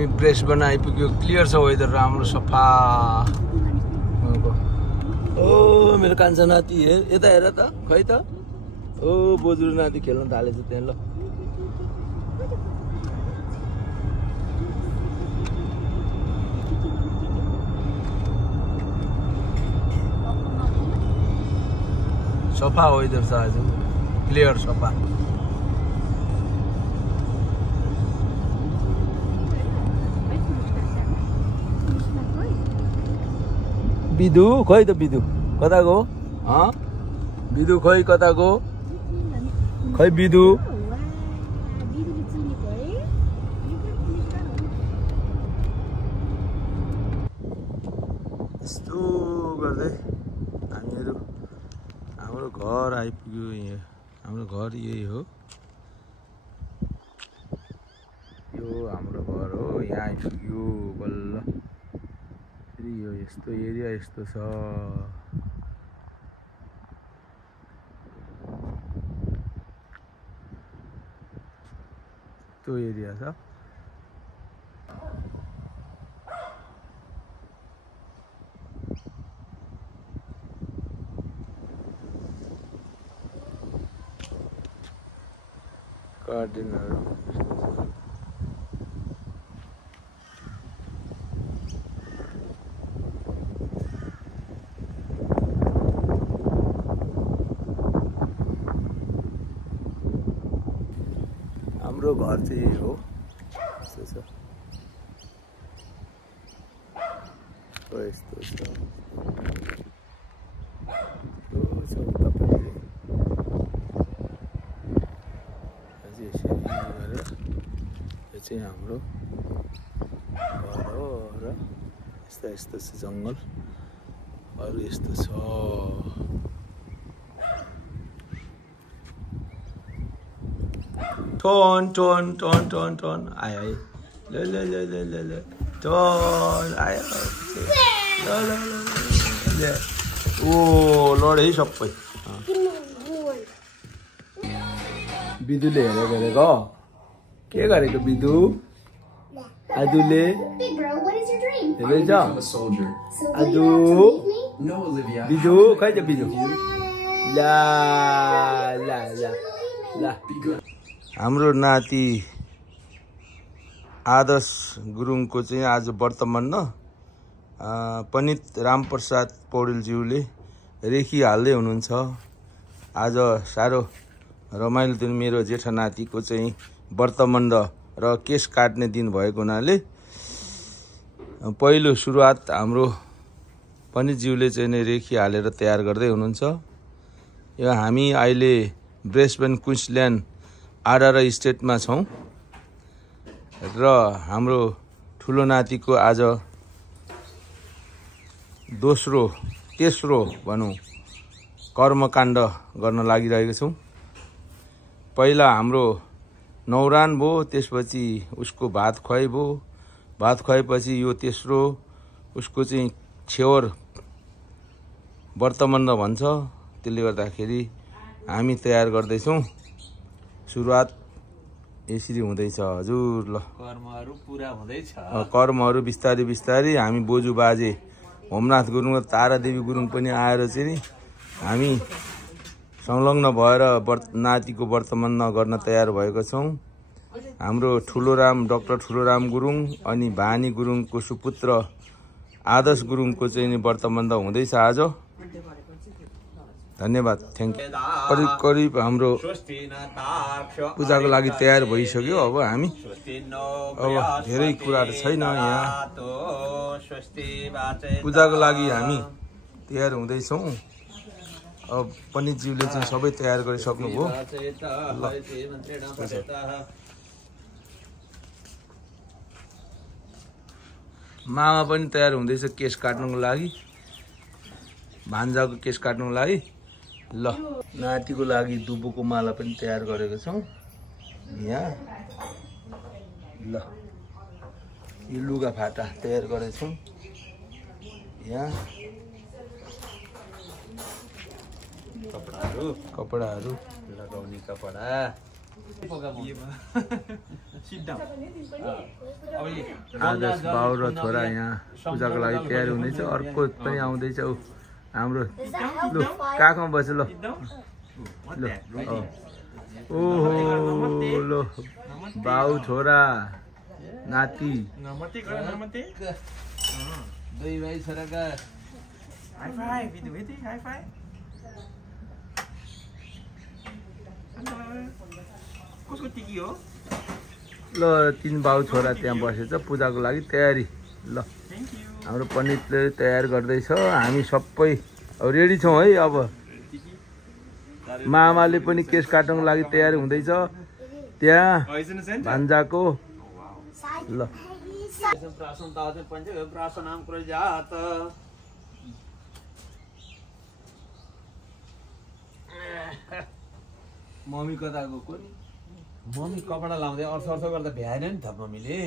हामी ब्रिस्बेन आइपुग्यो क्लियर छ वेदर राम्रो सफा ओ मेरो कान्छा नाति यता हेर त खै त ओ बोजुरो नाति खेल्न थालेछ त्यहाँ ल सफा वेदर छ आज क्लियर सफा बिदु खै त बिदु कता गो बिदु खै कता गो खै बिदु यस्तो गर्दै हामीहरू हाम्रो घर आइपुग्यो यहाँ हाम्रो घर यही हो यो हाम्रो घर हो यहाँ आइपुग्यो बल्ल यो यस्तो एरिया यस्तो छ त्यो एरिया छ गार्डनहरु हाम्रो घर चाहिँ हो यस्तो छ यस्तो छ यो चाहिँ हाम्रो घर हो र यस्तो यस्तो छ जङ्गल अरु यस्तो छ टन टन टन टन टन आयो ल ल ल ल ल ल टन आयो ल ल ल ओ लडे है सबै बिदुले हेरेको के गरेको बिदु आदुले हेरेछ आदु बिदु खै त बिदु ला ला ला ला हाम्रो नाति आदर्श गुरुङको चाहिँ आज वर्तमान न पण्डित रामप्रसाद पौडेलज्यूले रेखी हाल्दै हुनुहुन्छ आज साह्रो रमाइलो दिन मेरो जेठा नातिको चाहिँ वर्तमान र केस काट्ने दिन भएको हुनाले पहिलो सुरुवात हाम्रो पण्डितज्यूले चाहिँ रेखी हालेर तयार गर्दै हुनुहुन्छ यो हामी अहिले ब्रिस्बेन क्विन्सल्यान्ड आरआर स्टेटमा छौं र हाम्रो ठुलो नातिको आज तेस्रो भनौं कर्मकाण्ड गर्न लागिरहेको छौं पहिला हाम्रो नौरान भयो त्यसपछि उसको भात खुवाइ भयो भात खुवाएपछि यो तेस्रो उसको चाहिँ छेवर वर्तमान भन्छ त्यसले गर्दाखेरि हामी तयार गर्दै छौं सुरुवात यसरी हुँदैछ हजुर ल कर्महरु पूरा हुँदैछ कर्महरु बिस्तारै बिस्तारै हामी बोजू बाजे होमनाथ गुरुङ र तारादेवी गुरुङ पनि आएर चाहिँ हामी संलग्न भएर नातिको वर्तमान गर्न तयार भएको छौं हाम्रो ठुलोराम डाक्टर ठुलोराम गुरुङ अनि भानी गुरुङको सुपुत्र आदर्श गुरुङको चाहिँ वर्तमान हुँदैछ आज धन्यवाद थ्यांक यू करिब हाम्रो पूजाको लागि तयार भइसक्यो अब हामी अब धेरै कुराहरु छैन यहाँ पूजाको लागि हामी तयार हुँदै छौं अब पण्डितज्यूले चाहिँ सबै तयार गरिसक्नुभयो मामा पनि तयार हुँदैछ केस काट्नको लागि भान्जाको केस काट्नको लागि ल नातिको लागि दुबोको माला पनि तयार गरेको छौं यहाँ ल यो लुगा फाटा तयार गरेको छौं यहाँ कपडाहरु लगाउने कपडा आदर्श बाउ र छोरा यहाँ पूजाको लागि तयारी हुँदैछ अर्को पनि आउँदैछ हाम्रो लु काखमा बस्यो ल ल ओहो लो बाउ छोरा नाति दुई भाइ छोराका हाई फाइभ विधि हाई फाइभ कसको टिकी हो ल तीन बाउ छोरा त्यहाँ बसेछ पूजाको लागि तयारी ल हाम्रो पण्डितले तयार गर्दैछ हामी सबै अब रेडी छौँ है अब मामाले पनि केस काट्नको लागि तयारी हुँदैछ त्यहाँ भान्जाको ल मम्मी कता गएको नि मम्मी कपडा लाउँदै अर्थ गर्दा भ्याएन नि त मम्मीले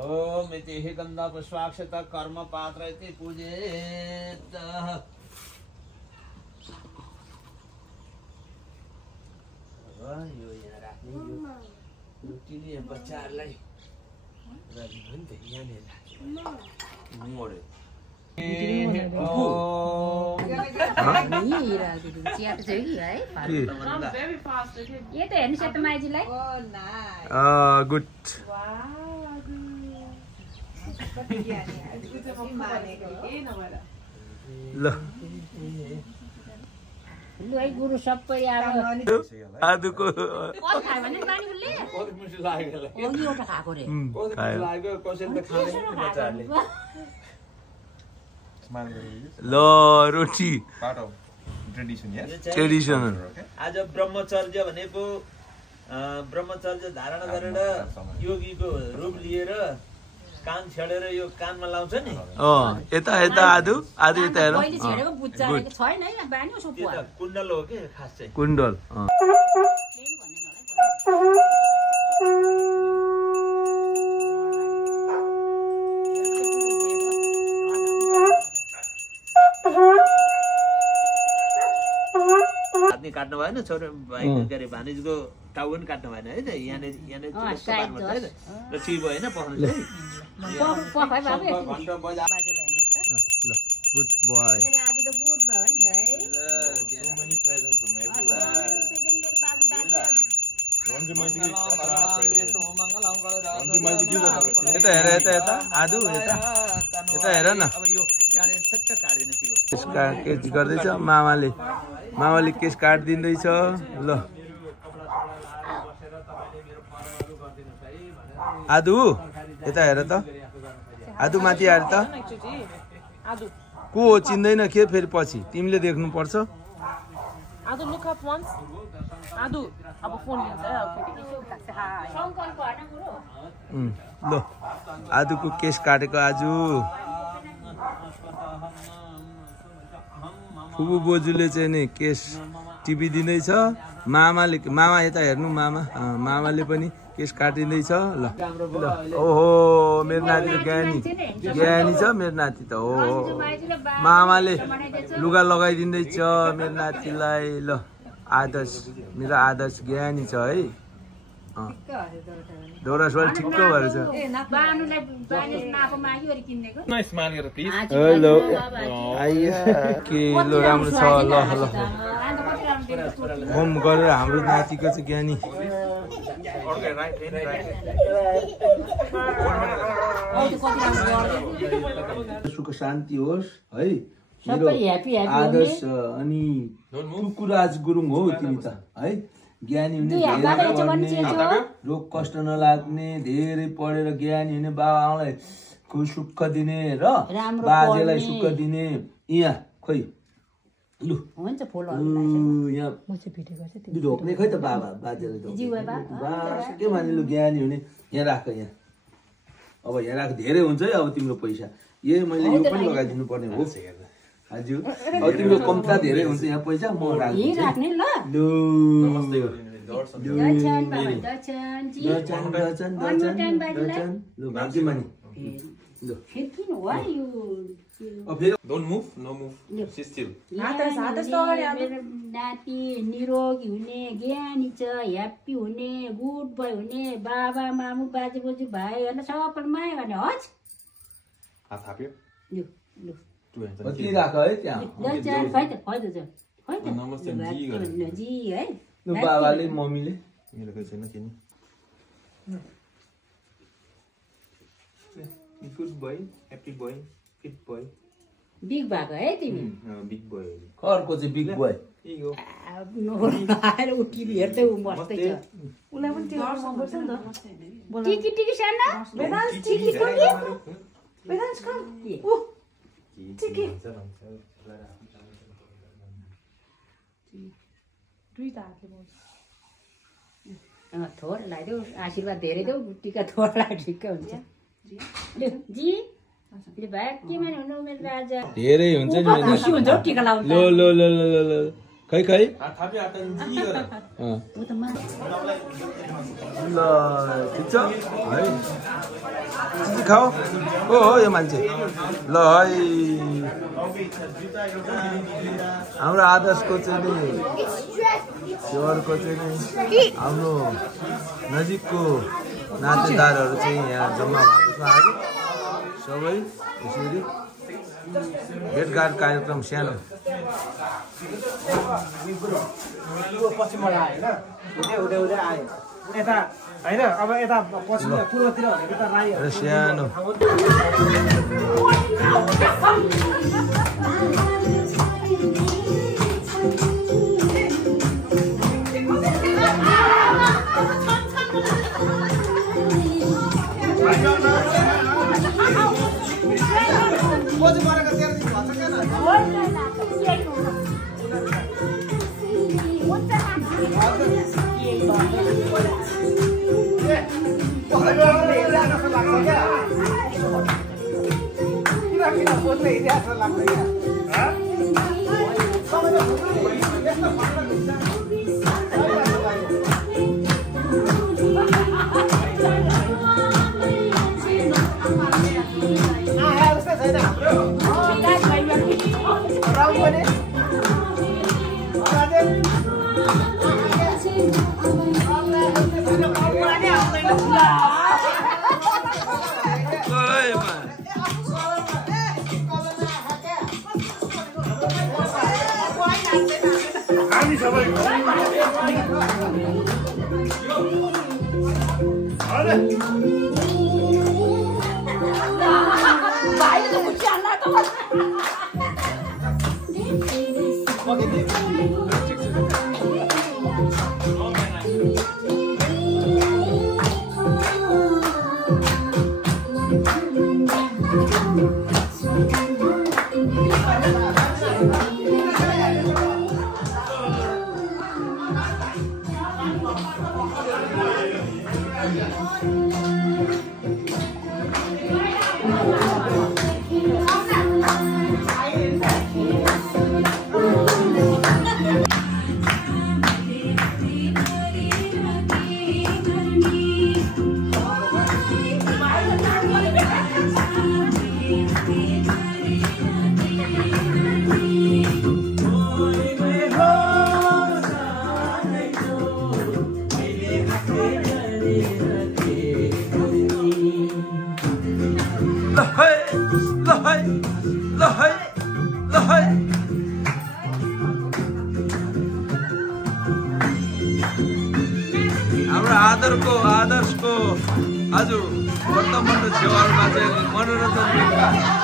ओम इति हि गन्धा पुष्पाक्षत कर्म पात्र इति पूजेत यो यहाँ राख्ने यो रोटीले बच्चाहरूलाई राख्नु नि त यहाँनिर मोड्यो गुड ल गुरु सबै आदुको ल रोटी ट्रेडिसनल आज ब्रह्मचर्य भनेको ब्रह्मचर्य धारण गरेर योगीको रूप लिएर कान छेडेर यो कानमा लाउँछ नि यता यता आदु यता हेर कुण्डल हो के खास चाहिँ कुण्डल काट्नु भएन छोरो भाइको के अरे भानिजको टाउ पनि काट्नु भएन है त यहाँनिर र ठिक भएन पखाउनु चाहिँ गुड बोय यता हेर यता यता आदु यता यता हेर न केस गर्दैछ मामाले केस काटिदिँदैछ ल आदु यता हेर त आदु माथि आएर त को हो चिन्दैन के फेरि पछि तिमीले देख्नु पर्छ आदु लुक अप वन्स आदु अब फोन लिन्छ ल आदुको केस काटेको आज फुबु बोजूले चाहिँ नि केस टिपिदिँदैछ मामा यता हेर्नु मामाले पनि केस काटिँदैछ ल ओहो मेरो नाति त ज्ञानी छ मेरो नाति त हो मामाले लुगा लगाइदिँदैछ मेरो नातिलाई ल मेरो आदर्श ज्ञानी छ है दौरा सुवाल ठिक्क भएर छ हेलो के ल राम्रो छ ल ल होम गरेर हाम्रो नातिको चाहिँ ज्ञानी सुख शान्ति होस् है आदर्श अनि टुकुराज गुरुङ हो तिमी त है ज्ञानी हुने रोग कष्ट नलाग्ने धेरै पढेर ज्ञानी हुने बाबालाई सुख दिने र बाजेलाई सुख दिने यहाँ खै लु यहाँ ढोक्ने खै त बाबा बाजेलाई के माने लु ज्ञानी हुने यहाँ राख यहाँ अब यहाँ राख धेरै हुन्छ है अब तिम्रो पैसा मैले यो पनि लगाइदिनु पर्ने हो हजुर अब तिम्रो कम्ता धेरै हुन्छ यहाँ पैसा म Don't move, no move. Sit still. मेरो नाति निरोगी हुने ज्ञानी छ ह्याप्पी हुने गुड बोय हुने बाबा मामु बाजे बोजू भाइहरुलाई सबैलाई माया गर्ने हज हात थाप्यो लु लु कति राख है त्यहाँ नमस्ते जी गरे जी है बाबाले मम्मीले मेरो कोही छैन किन good boy happy boy fit boy big भएको है तिमी बिग बोय अर्को चाहिँ बिग बोय इगो आएर उठि हेर्दै उ मस्तै छ उलाई पनि त्यो मन पर्छ नि त टिकी टिकी साना वेदान्त टिकी कुकी वेदान्त कम ओ टिकी दुईटा हातले बोल्छ थोर लगाइदेऊ आशीर्वाद धेरै देऊ टिका थोर लगाइ ठिक्क हुन्छ जी ले भाइ के माने हुनु मेरो राजा धेरै हुन्छ नि खुसी हुन्छ टिका लाउनु लो लो लो लो लो खै खै थापी आटा जी गर उ त मा ल ठीक छ है चिज खाऊ हो यो मान्छे ल है हाम्रो आदर्शको चाहिँ नि स्योरको चाहिँ नि हाम्रो नजिकको नातेदारहरू चाहिँ यहाँ जम्मा भएको छ आज सबै यसरी भेटघाट कार्यक्रम सानो पछि मलाई आयो होइन उठे आयो यता होइन अब यता पछि पूर्वतिर भनेको त राई सानो हाम्रो आदर्शको आज वर्तमान छेउमा चाहिँ मनोरञ्जन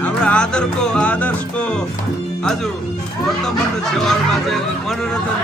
हाम्रो आदर्शको आज वर्तमान छेउमा चाहिँ मनोरञ्जन